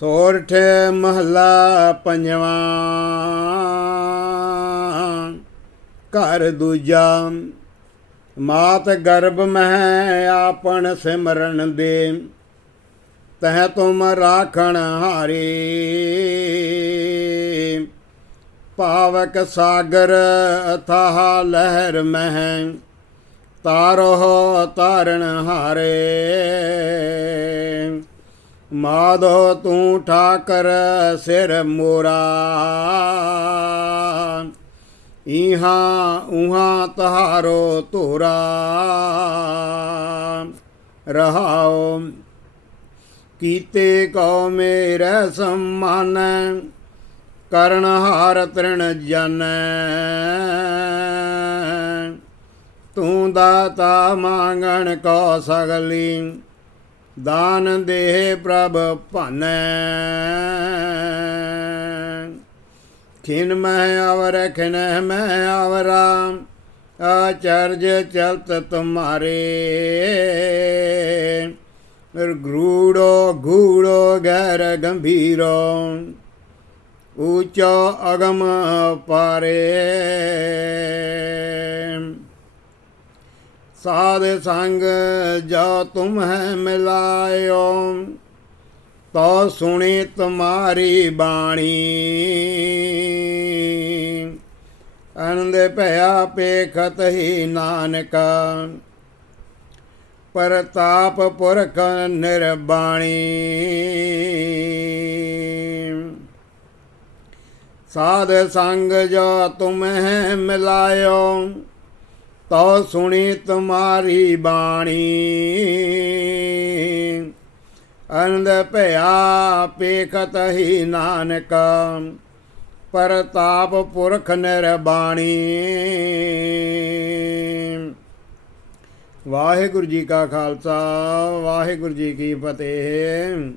ਸੋਰਠ ਮਹਲਾ ਪੰਜਵਾਂ। ਘਰ ਦੂਜਾ, ਮਾਤ ਗਰਭ ਮਹਿ ਆਪਣ ਸਿਮਰਨ ਦੇ। ਤਹ ਤੁਮ ਰਾਖਣ ਹਾਰੇ। ਪਾਵਕ ਸਾਗਰ ਅਥਾਹ ਲਹਿਰ ਮਹਿ ਤਾਰੋ ਤਾਰਨ ਹਾਰੇ। ਮਾਧੋ ਤੂੰ ਠਾਕਰ ਸਿਰ ਮੋਰਾ। ਇਹਾਂ ਉਹਾਂ ਤਹਾਰੋ ਧੋਰਾ। ਰਹਾਓ ਕੀਤੇ ਕਉ ਮੇਰੇ ਸਮਾਨ, ਕਰਨ ਹਾਰ ਤ੍ਰਿਣ ਜਨ। ਤੂੰ ਦਾਤਾ ਮੰਗਣ ਕੋ ਸਗਲੀ ਦਾਨ ਦੇ ਪ੍ਰਭ ਭਾਨੈ। ਖਿਨ ਮੈਂ ਅਵਰ ਖਿਨ ਮੈਂ ਅਵਰਾ ਆਚਰਜ ਚਲਤ ਤੁਮਾਰੇ। ਗਰੂੜੋ ਗੂੜੋ ਗੈਰ ਗੰਭੀਰੋ, ਊਚੋ ਅਗਮ ਪਾਰੇ। ਸਾਧ ਸੰਗ ਜੋ ਤੁਮ ਹੈ ਮਿਲਾਇਓ। ਤੋ ਸੁਣੀ ਤੁਮਾਰੀ ਬਾਣੀ। ਆਨੰਦ ਭਇਆ ਪੇਖਤ ਹੀ ਨਾਨਕ। ਪ੍ਰਤਾਪ ਪੁਰਖ ਨਿਰਬਾਣੀ। ਸਾਧ ਸੰਗ ਜੋ ਤੁਮ ਹੈ ਮਿਲਾਇਓ। ਤੋ ਸੁਣੀ ਤੁਮਾਰੀ ਬਾਣੀ। ਅਨੰਦ ਭਇਆ ਪੇਖਤ ਹੀ ਨਾਨਕ, ਪ੍ਰਤਾਪ ਪੁਰਖ ਨਿਰਬਾਣੀ। ਵਾਹਿਗੁਰੂ ਜੀ ਕਾ ਖਾਲਸਾ, ਵਾਹਿਗੁਰੂ ਜੀ ਕੀ ਫਤਿਹ।